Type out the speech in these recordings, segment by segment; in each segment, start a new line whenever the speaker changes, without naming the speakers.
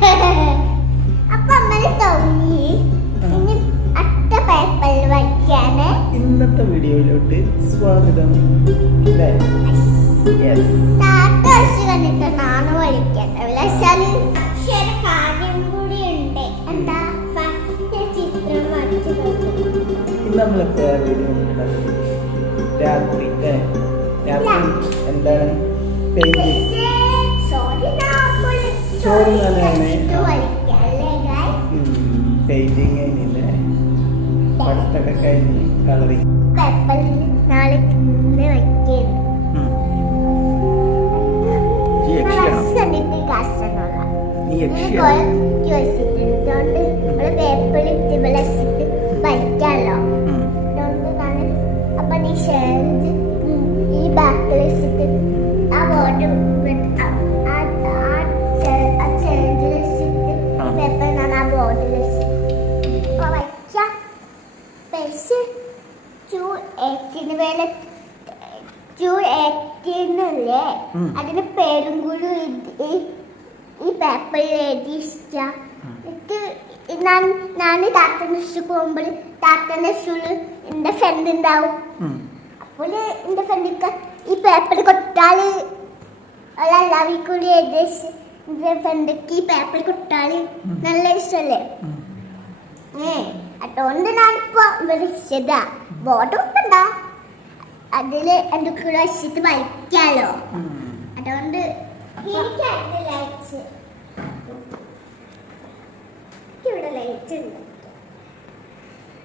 അപ്പൊ തുടങ്ങി ഇനി അട്ട പേപ്പറിൽ വയ്ക്കാന്.
ഇന്നത്തെ വീഡിയോയിലോട്ട് സ്വാഗതം.
നാണ് അക്ഷര കാര്യം കൂടി ഉണ്ട് എന്താ? ഫസ്റ്റ് ചിത്രം വരച്ചു
നമ്മളെപ്പോ വീഡിയോ രാത്രി രാത്രി എന്താണ്? പെയിന്റിങ് ചോറ് നനയാണ്. പെയിന്റിങ് കഴിഞ്ഞില്ലേ? പഠിത്തമൊക്കെ കഴിഞ്ഞ് കളറിങ് നീ യക്ഷിയാണോ?
അപ്പൊ നീ ഈ ബാക്കിൽ
ഉം.
അതിന് പേരും കൂടി ഈ- പേപ്പറിൽ എഴുതി എനിക്ക് ഞാൻ ഞാൻ താത്തന്റെ ഷൂ പോകുമ്പോൾ താത്തന്റെ ഷൂൽ എന്റെ ഫ്രണ്ട് ഉണ്ടാവും. അപ്പോൾ എന്റെ ഫ്രണ്ടിക്ക് ഈ പേപ്പർ കൊട്ടാൽ എല്ലാവരും കൂടി എഴുതി എന്റെ ഫ്രണ്ടിക്ക് ഈ പേപ്പർ കൊട്ടാൽ നല്ല ഇഷ്ടമല്ലേ. ഏ അതുകൊണ്ട് ഞാനിപ്പോ വിളിച്ചതാ ബോർഡ് വെക്കണ്ട അതിൽ എന്റെ കൂടെ വെച്ചിട്ട് വരയ്ക്കാലോ
ഉം.
അതുകൊണ്ട് ഇവിടെ ലൈറ്റ് ഉണ്ട്.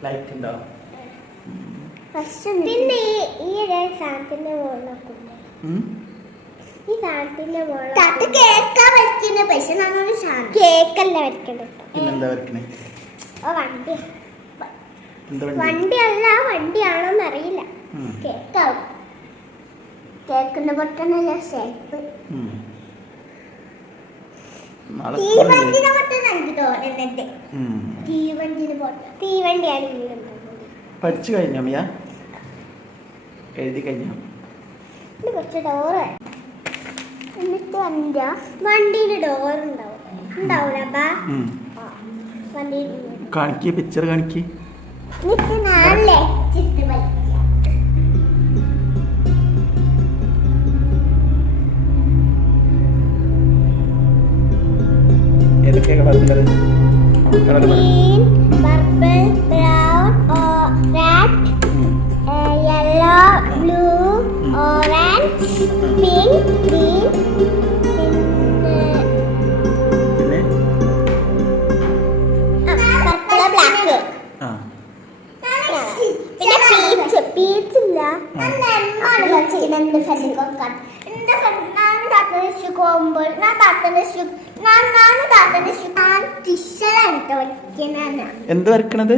ലൈറ്റ് ഉണ്ടോ?
പിന്നെ ഈ ഈ ഒരു സാധനത്തിന്റെ മുകളിലൊക്കെ. ഈ സാധനത്തിന്റെ മുകളിൽ കേക്കാ വരയ്ക്കുന്ന. പക്ഷെ നമ്മൾ കേക്കല്ല വരയ്ക്കണ്ട
പിന്നെന്താ വരക്കണേ
ഓ വണ്ടി
എന്താ വണ്ടി?
വണ്ടിയല്ല വണ്ടിയാണോന്ന് അറിയില്ല
ഉം.
കേക്കാവും. കേക്കിന്റെ പൊട്ടനല്ല ഷേപ്പ്. പൊട്ടൻ എനിക്ക് തോന്നുന്നുണ്ട് പൊട്ടൻ തീവണ്ടിയാണ്
പഠിച്ചു കഴിഞ്ഞോ മിയ? എഴുതി കഴിഞ്ഞോ?
ഇത് കുറച്ച് ഡോറ് എന്നിട്ട് വണ്ടിയുടെ ഡോർ ഉണ്ടാവും. ഉണ്ടാവൂല അപ്പാ
കാണിക്ക് പിക്ചർ കാണിക്കേ.
നാളെ
ഉള്ളത് colour
green purple brown red yellow blue orange pink green പിന്നെ
പിന്നെ
പർപ്പിൾ ബ്ലാക്ക്
ആ
പിന്നെ പീച്ച് പീച്ച് ഇല്ല എന്റെ എന്റെ ഫ്രണ്ട് താത്തന്റെ ഷൂ പോകുമ്പോൾ ഞാൻ താത്തന്റെ ഷൂ ഞാൻ ഞാൻ താത്തന്റെ ഷൂ ഞാൻ ടിഷറാണ് കേട്ടോ വലിക്കുന്ന
എന്ത് വരക്കണത്?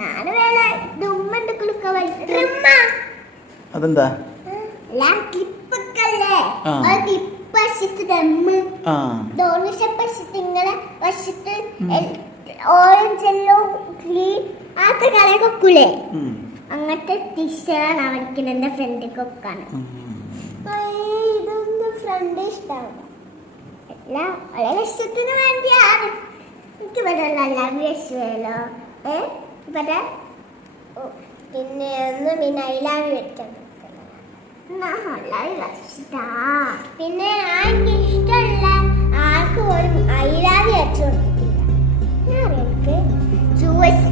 ഞാൻ വേറെ ഡുമ്മ കുളുക്ക വലിക്കുന്ന
അതെന്താ?
ക്ലിപ്പൊക്കെ ക്ലിപ്പ് വശത്ത് ദമ്മ്.
ആ.
ഡോണിഷപ്പ് വശത്ത് ഇങ്ങനെ വശത്ത് ഓറഞ്ച് എല്ലോ ഗ്രീൻ ആത്ത കളറൊക്കെ. അങ്ങനത്തെ ടീച്ചറാണ് അവർക്ക് എന്റെ ഫ്രണ്ട് കൊക്കാണ്
ഉം.
ഇതൊന്നും ഫ്രണ്ട് ഇഷ്ടമാണ് എല്ലാം വളരെ ഇഷ്ടത്തിന് വേണ്ടിയാണ്. എനിക്ക് ഇവിടെ എല്ലാവരും ലക്ഷ്യമല്ലോ ഏ? ഇവിടെ? ഓ, പിന്നെ ഒന്ന് പിന്നെ അയിലാവി വെക്കാൻ പിന്നെ ആർക്ക് ഇഷ്ടമല്ല ആർക്കും ഒരു അയിലാവി വെച്ചു കൊടുത്തില്ല ഞാൻ എനിക്ക് ചൂസ്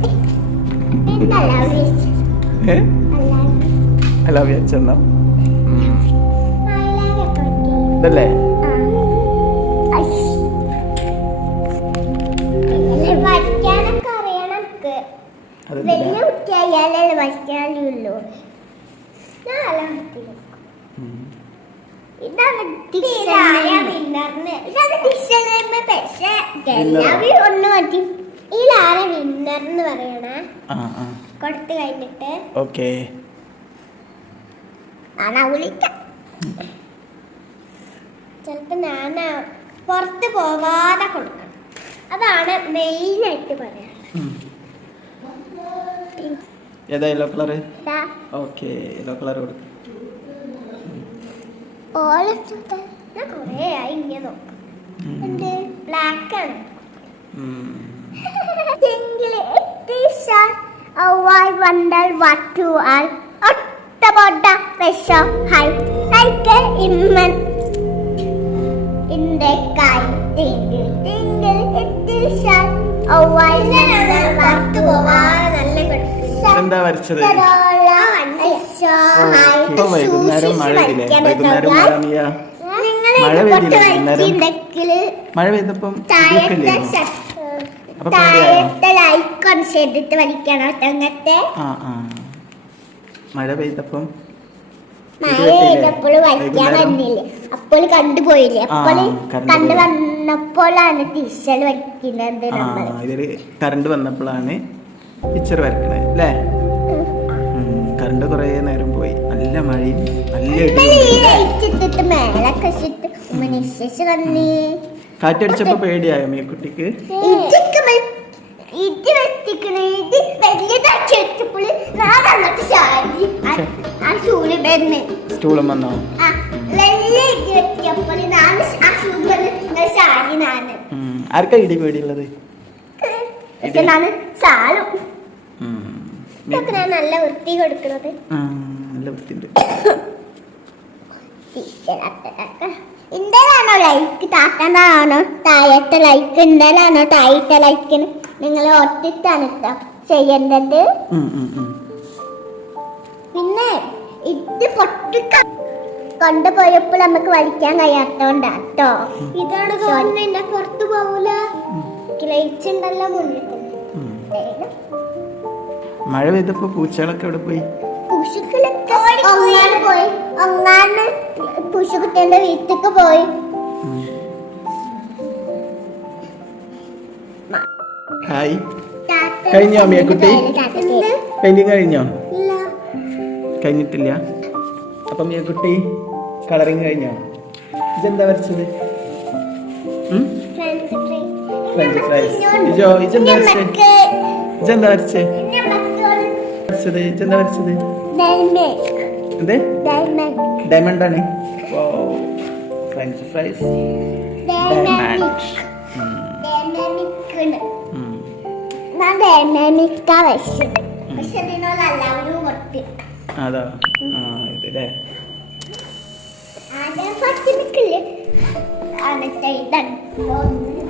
പിന്നെ അല്ലാവ് അല്ലാവ്
അല്ല. ഉം.
ഇതാണ് ഇതിലാരെ വിന്നർ എന്ന് പറയണേ.
ആ ആ.
കൊടുത്തു കഴിഞ്ഞിട്ട്.
ഓക്കെ.
വിളിക്കാം. ചിലപ്പോ ഞാൻ പുറത്ത് പോവാതെ കൊടുക്കണം. അതാണ് മെയിനായിട്ട് പറയാനുള്ളത്
ഏതാ യെല്ലോ കളറ്
ദാ,
ഓക്കെ യെല്ലോ കളർ കൊടുക്കും.
ഒട്ടബോട്ട വിഷ ഹൈ ലൈക്ക് ഇമ്മൻ in the sky. Jingle, jingle it is sun. Oh, I are.
എന്താ വരച്ചത്
ഓക്കെ
ഇപ്പൊ വൈകുന്നേരം മഴ പെയ്തില്ലേ വൈകുന്നേരം മഴ പെയ്യാ മഴ പെയ്തില്ലേ വൈകുന്നേരം? മഴ പെയ്തപ്പം ഇതൊക്കെയല്ലേ അപ്പൊ പേടിയായോ?
താഴത്തെ ലൈക്ക് ഒന്ന് ചെയ്തിട്ട് വലിക്കണം അങ്ങനത്തെ
ആ ആ മഴ പെയ്തപ്പം
മഴ
ഇത്
പെയ്തപ്പോൾ വലിക്കാൻ വന്നില്ലേ? അപ്പോൾ കണ്ടുപോയില്ലേ അപ്പോൾ
കറണ്ട്
കണ്ടു. വന്നപ്പോഴാണ് ടീച്ചർ വയ്ക്കുന്നത്
കറണ്ട് വന്നപ്പോഴാണ് വരക്കണത് അല്ലേ? കറണ്ട് കുറേ നേരം പോയി. നല്ല മഴയും നല്ല കാറ്റടിച്ചപ്പോ പേടിയായോ മേക്കുട്ടിക്ക്
ഇത് വെട്ടിക്കണേ
ആർക്കാ ഇടി പേടിയുള്ളത്?
ഞാൻ നല്ല വൃത്തി കൊടുക്കുന്നത്
നല്ല വൃത്തിയുണ്ട്.
ലൈക്ക് താത്തനാണോ? താഴത്തെ ലൈക്ക് ഇന്റലാണോ താഴത്തെ ലൈക്കിന് നിങ്ങൾ ഒറ്റ ചെയ്യേണ്ടത്. പിന്നെ ഇത് പൊട്ടിക്ക കൊണ്ടുപോയപ്പോൾ നമുക്ക് വലിക്കാൻ കഴിയാത്തോണ്ടാട്ടോ. ഇതാണ് ഗവൺമെന്റ് പുറത്തു പോകൂല
ഉം.
വേഗം
മഴ പെയ്തപ്പോ പൂച്ചകളൊക്കെ എവിടെ പോയി?
പുഷുക്കളൊക്കെ ഒങ്ങാണ് പോയി. ഒങ്ങാണ് പുഷുകുട്ടന്റെ വീട്ടിലേക്ക് പോയി.
ഹായ്. കഴിഞ്ഞോ, അമ്മിയക്കുട്ടി?
കുട്ടി?
പെയിന്റിങ് കഴിഞ്ഞോ. കഴിഞ്ഞിട്ടില്ല. അപ്പം ഈ കുട്ടി കളറിങ് കഴിഞ്ഞോ? ഇതെന്താ വരച്ചത്?
French
fries. ഇജോ, ഇജെന്താ
ഇനി
വരച്ചേ?
നമുക്ക്
ഇതെന്താ വരച്ചേ വരച്ചത് ഇതെന്താ വരച്ചത്. എന്ത്. ഡയമണ്ട് ആണ്. ഫ്രഞ്ച് ഫ്രൈസ് ഡയമണ്ട്
ഡയമണ്ട് പക്ഷെ ഇതിനോട് എല്ലാവരും പൊട്ടി
അതാ. ആ
ഫസ്റ്റ് നിൽക്കില്ലേ? എന്നിട്ട് ഇതാണ് ഒന്ന്